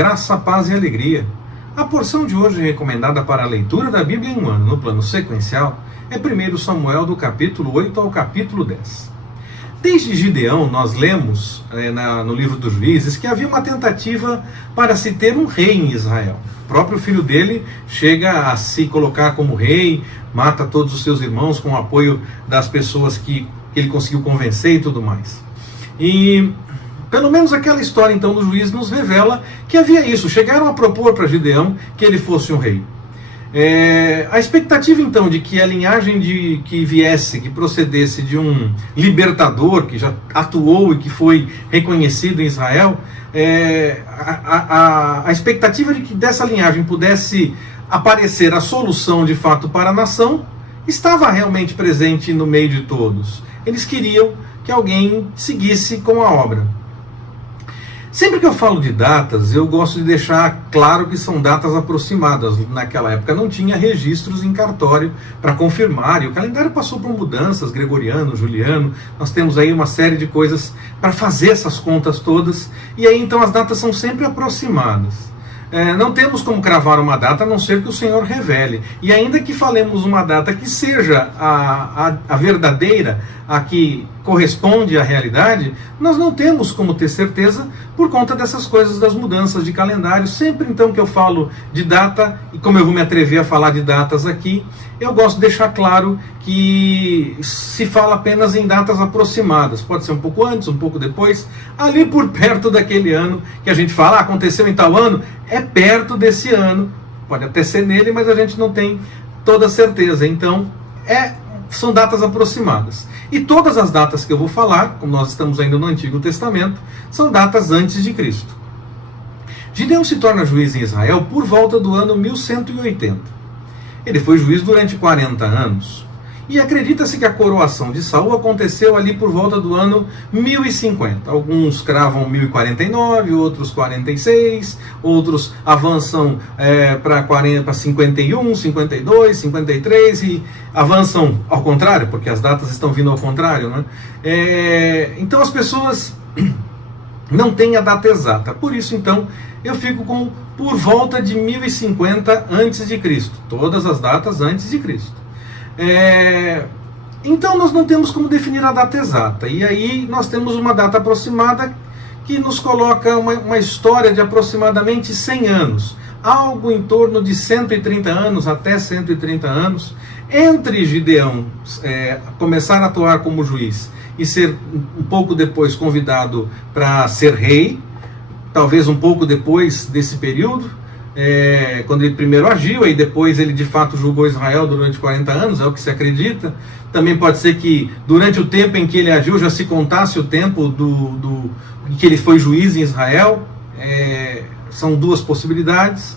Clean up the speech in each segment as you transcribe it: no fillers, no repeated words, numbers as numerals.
graça, paz e alegria. A porção de hoje recomendada para a leitura da Bíblia em um ano no plano sequencial é 1 Samuel do capítulo 8 ao capítulo 10. Desde Gideão nós lemos no livro dos Juízes que havia uma tentativa para se ter um rei em Israel. O próprio filho dele chega a se colocar como rei, mata todos os seus irmãos com o apoio das pessoas que ele conseguiu convencer e tudo mais. E pelo menos aquela história então do Juízes nos revela que havia isso. Chegaram a propor para Gideão que ele fosse um rei. A expectativa então de que a linhagem que procedesse de um libertador que já atuou e que foi reconhecido em Israel, a expectativa de que dessa linhagem pudesse aparecer a solução de fato para a nação estava realmente presente no meio de todos. Eles queriam que alguém seguisse com a obra. Sempre que eu falo de datas, eu gosto de deixar claro que são datas aproximadas. Naquela época não tinha registros em cartório para confirmar, e o calendário passou por mudanças, gregoriano, juliano, nós temos aí uma série de coisas para fazer essas contas todas, e aí então as datas são sempre aproximadas. Não temos como cravar uma data a não ser que o Senhor revele. E ainda que falemos uma data que seja a verdadeira, a que corresponde à realidade, nós não temos como ter certeza por conta dessas coisas das mudanças de calendário. Sempre então que eu falo de data, e como eu vou me atrever a falar de datas aqui, eu gosto de deixar claro que se fala apenas em datas aproximadas. Pode ser um pouco antes, um pouco depois, ali por perto daquele ano que a gente fala, aconteceu em tal ano, é perto desse ano, pode até ser nele, mas a gente não tem toda certeza. Então, são datas aproximadas. E todas as datas que eu vou falar, como nós estamos ainda no Antigo Testamento, são datas antes de Cristo. Gideão se torna juiz em Israel por volta do ano 1180. Ele foi juiz durante 40 anos. E acredita-se que a coroação de Saul aconteceu ali por volta do ano 1050. Alguns cravam 1049, outros 46, outros avançam para 51, 52, 53 e avançam ao contrário, porque as datas estão vindo ao contrário, né? Então as pessoas não têm a data exata. Por isso, então, eu fico com por volta de 1050 a.C. Todas as datas antes de Cristo. Então nós não temos como definir a data exata. E aí nós temos uma data aproximada que nos coloca uma história de aproximadamente 100 anos. Algo em torno de 130 anos até 130 anos. Entre Gideão começar a atuar como juiz e ser um pouco depois convidado para ser rei, talvez um pouco depois desse período, quando ele primeiro agiu, e depois ele de fato julgou Israel durante 40 anos, é o que se acredita. Também pode ser que durante o tempo em que ele agiu já se contasse o tempo que ele foi juiz em Israel. São duas possibilidades.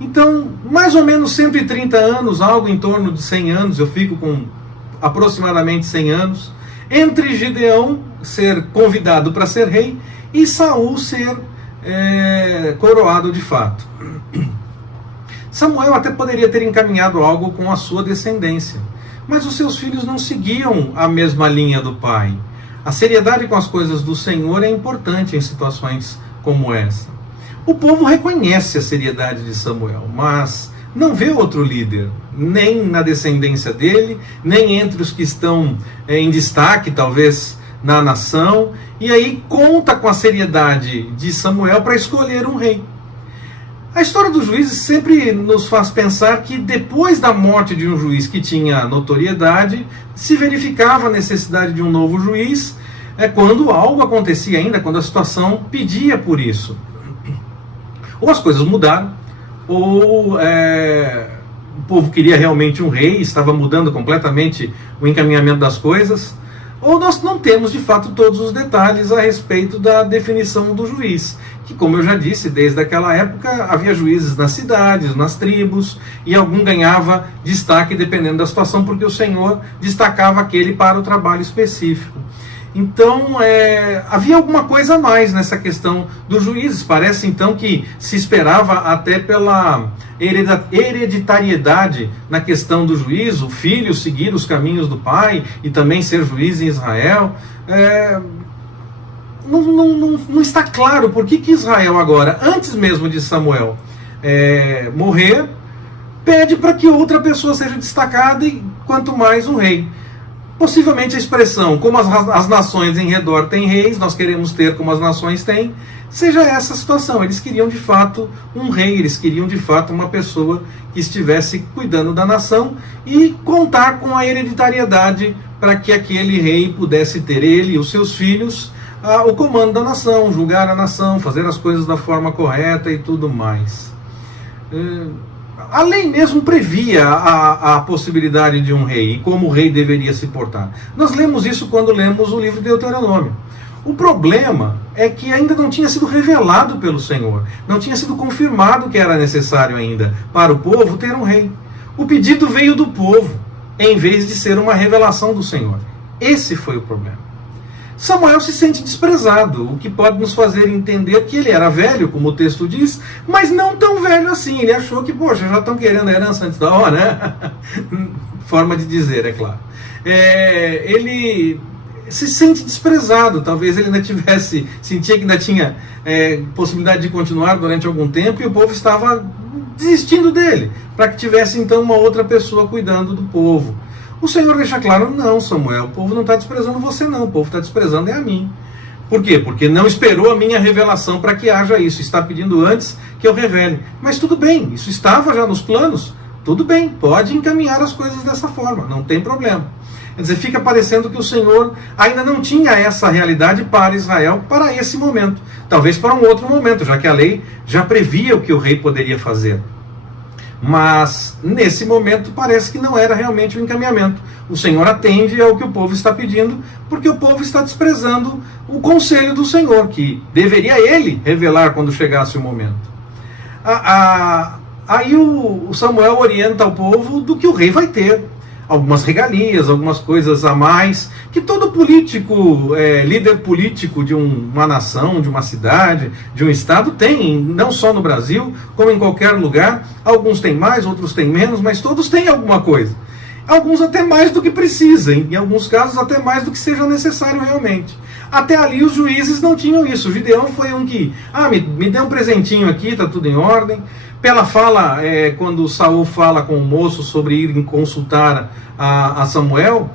Então, mais ou menos 130 anos, algo em torno de 100 anos, eu fico com aproximadamente 100 anos, entre Gideão ser convidado para ser rei e Saul ser coroado de fato. Samuel até poderia ter encaminhado algo com a sua descendência, mas os seus filhos não seguiam a mesma linha do pai. A seriedade com as coisas do Senhor é importante em situações como essa. O povo reconhece a seriedade de Samuel, mas não vê outro líder, nem na descendência dele, nem entre os que estão em destaque, talvez, na nação, e aí conta com a seriedade de Samuel para escolher um rei. A história dos juízes sempre nos faz pensar que depois da morte de um juiz que tinha notoriedade, se verificava a necessidade de um novo juiz, quando algo acontecia ainda, quando a situação pedia por isso. Ou as coisas mudaram, ou o povo queria realmente um rei, estava mudando completamente o encaminhamento das coisas, ou nós não temos de fato todos os detalhes a respeito da definição do juiz, que, como eu já disse, desde aquela época havia juízes nas cidades, nas tribos, e algum ganhava destaque dependendo da situação, porque o Senhor destacava aquele para o trabalho específico. Então, havia alguma coisa a mais nessa questão dos juízes. Parece então que se esperava até pela hereditariedade na questão do juízo, o filho seguir os caminhos do pai e também ser juiz em Israel. não está claro por que Israel agora, antes mesmo de Samuel morrer, pede para que outra pessoa seja destacada e quanto mais um rei. Possivelmente a expressão, como as nações em redor têm reis, nós queremos ter como as nações têm, seja essa a situação. Eles queriam de fato um rei, eles queriam de fato uma pessoa que estivesse cuidando da nação e contar com a hereditariedade para que aquele rei pudesse ter, ele e os seus filhos, o comando da nação, julgar a nação, fazer as coisas da forma correta e tudo mais. A lei mesmo previa a possibilidade de um rei e como o rei deveria se portar. Nós lemos isso quando lemos o livro de Deuteronômio. O problema é que ainda não tinha sido revelado pelo Senhor, não tinha sido confirmado que era necessário ainda para o povo ter um rei. O pedido veio do povo, em vez de ser uma revelação do Senhor. Esse foi o problema. Samuel se sente desprezado, o que pode nos fazer entender que ele era velho, como o texto diz, mas não tão velho assim. Ele achou que, poxa, já estão querendo a herança antes da hora, né? Forma de dizer, é claro. Ele se sente desprezado, talvez ele ainda sentia que ainda tinha possibilidade de continuar durante algum tempo e o povo estava desistindo dele, para que tivesse então uma outra pessoa cuidando do povo. O Senhor deixa claro, não, Samuel, o povo não está desprezando você não, o povo está desprezando a mim. Por quê? Porque não esperou a minha revelação para que haja isso, está pedindo antes que eu revele. Mas tudo bem, isso estava já nos planos, tudo bem, pode encaminhar as coisas dessa forma, não tem problema. Quer dizer, fica parecendo que o Senhor ainda não tinha essa realidade para Israel para esse momento, talvez para um outro momento, já que a lei já previa o que o rei poderia fazer. Mas, nesse momento, parece que não era realmente o encaminhamento. O Senhor atende ao que o povo está pedindo, porque o povo está desprezando o conselho do Senhor, que deveria ele revelar quando chegasse o momento. Aí o Samuel orienta o povo do que o rei vai ter. Algumas regalias, algumas coisas a mais, que todo político, líder político de uma nação, de uma cidade, de um estado tem, não só no Brasil, como em qualquer lugar. Alguns têm mais, outros têm menos, mas todos têm alguma coisa. Alguns até mais do que precisam, em alguns casos até mais do que seja necessário realmente. Até ali os juízes não tinham isso. O Gideão foi um que, me dê um presentinho aqui, está tudo em ordem. Pela fala, quando Saul fala com o moço sobre ir consultar a Samuel,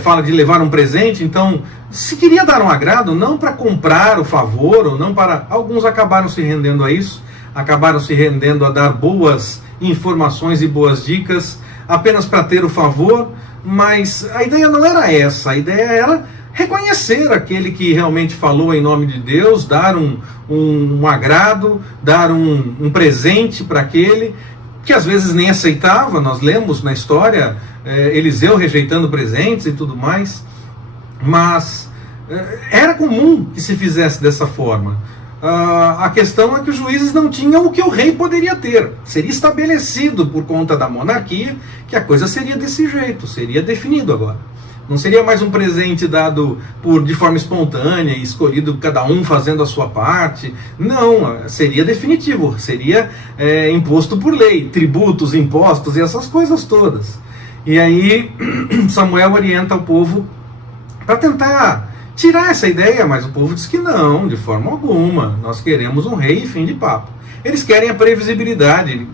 fala de levar um presente, então se queria dar um agrado, não para comprar o favor, ou não para... Alguns acabaram se rendendo a isso, acabaram se rendendo a dar boas informações e boas dicas, apenas para ter o favor, mas a ideia não era essa, a ideia era reconhecer aquele que realmente falou em nome de Deus, dar um agrado, dar um presente para aquele que às vezes nem aceitava. Nós lemos na história Eliseu rejeitando presentes e tudo mais, mas era comum que se fizesse dessa forma. A questão é que os juízes não tinham o que o rei poderia ter. Seria estabelecido por conta da monarquia que a coisa seria desse jeito, seria definido agora. Não seria mais um presente dado de forma espontânea, escolhido cada um fazendo a sua parte. Não, seria definitivo, seria imposto por lei, tributos, impostos e essas coisas todas. E aí Samuel orienta o povo para tentar tirar essa ideia, mas o povo diz que não, de forma alguma. Nós queremos um rei e fim de papo. Eles querem a previsibilidade,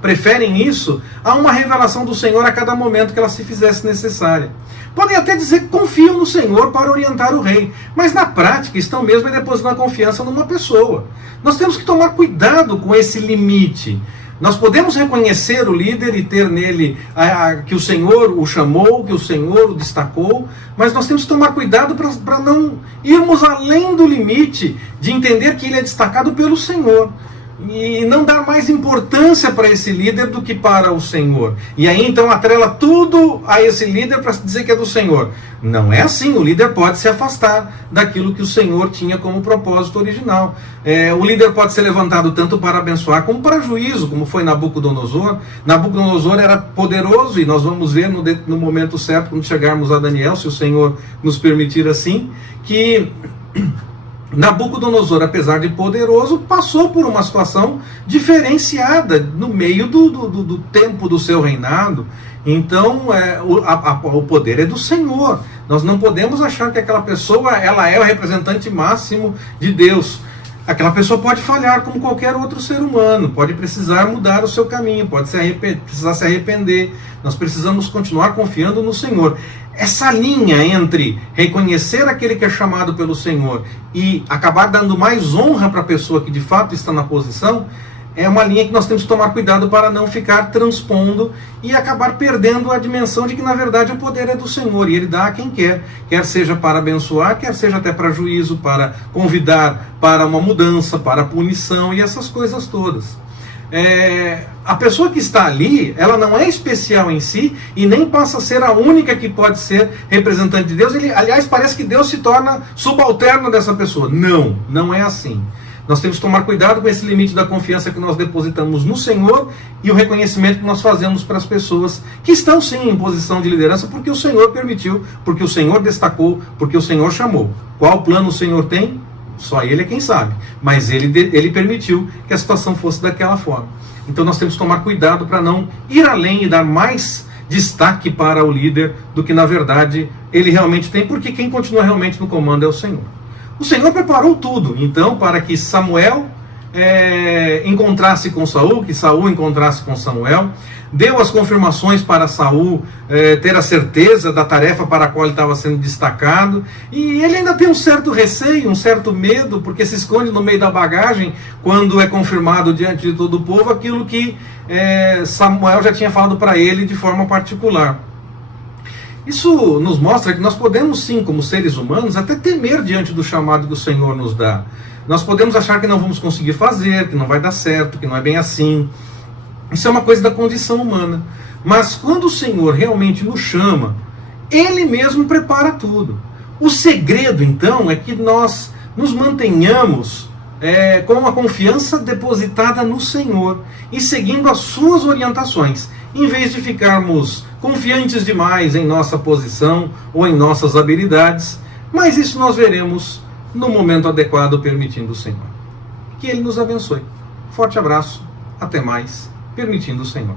preferem isso a uma revelação do Senhor a cada momento que ela se fizesse necessária. Podem até dizer que confiam no Senhor para orientar o rei, mas na prática estão mesmo depositando a confiança numa pessoa. Nós temos que tomar cuidado com esse limite. Nós podemos reconhecer o líder e ter nele que o Senhor o chamou, que o Senhor o destacou, mas nós temos que tomar cuidado para não irmos além do limite de entender que ele é destacado pelo Senhor. E não dar mais importância para esse líder do que para o Senhor. E aí então atrela tudo a esse líder para dizer que é do Senhor. Não é assim, o líder pode se afastar daquilo que o Senhor tinha como propósito original. O líder pode ser levantado tanto para abençoar como para juízo, como foi Nabucodonosor. Nabucodonosor era poderoso, e nós vamos ver no momento certo, quando chegarmos a Daniel, se o Senhor nos permitir assim, que Nabucodonosor, apesar de poderoso, passou por uma situação diferenciada no meio do tempo do seu reinado. Então, o poder é do Senhor. Nós não podemos achar que aquela pessoa ela é o representante máximo de Deus. Aquela pessoa pode falhar como qualquer outro ser humano, pode precisar mudar o seu caminho, pode precisar se arrepender. Nós precisamos continuar confiando no Senhor. Essa linha entre reconhecer aquele que é chamado pelo Senhor e acabar dando mais honra para a pessoa que de fato está na posição, é uma linha que nós temos que tomar cuidado para não ficar transpondo e acabar perdendo a dimensão de que, na verdade, o poder é do Senhor e Ele dá a quem quer seja para abençoar, quer seja até para juízo, para convidar para uma mudança, para punição e essas coisas todas. A pessoa que está ali, ela não é especial em si e nem passa a ser a única que pode ser representante de Deus. Aliás, parece que Deus se torna subalterno dessa pessoa. Não, não é assim. Nós temos que tomar cuidado com esse limite da confiança que nós depositamos no Senhor e o reconhecimento que nós fazemos para as pessoas que estão sim em posição de liderança, porque o Senhor permitiu, porque o Senhor destacou, porque o Senhor chamou. Qual plano o Senhor tem? Só Ele é quem sabe, mas Ele permitiu que a situação fosse daquela forma. Então nós temos que tomar cuidado para não ir além e dar mais destaque para o líder do que na verdade ele realmente tem, porque quem continua realmente no comando é o Senhor. O Senhor preparou tudo, então, para que Samuel encontrasse com Saul, que Saul encontrasse com Samuel, deu as confirmações para Saul ter a certeza da tarefa para a qual ele estava sendo destacado, e ele ainda tem um certo receio, um certo medo, porque se esconde no meio da bagagem, quando é confirmado diante de todo o povo aquilo que Samuel já tinha falado para ele de forma particular. Isso nos mostra que nós podemos sim, como seres humanos, até temer diante do chamado que o Senhor nos dá. Nós podemos achar que não vamos conseguir fazer, que não vai dar certo, que não é bem assim. Isso é uma coisa da condição humana. Mas quando o Senhor realmente nos chama, Ele mesmo prepara tudo. O segredo, então, é que nós nos mantenhamos com a confiança depositada no Senhor e seguindo as suas orientações, em vez de ficarmos confiantes demais em nossa posição ou em nossas habilidades. Mas isso nós veremos no momento adequado, permitindo o Senhor. Que Ele nos abençoe. Forte abraço, até mais, permitindo o Senhor.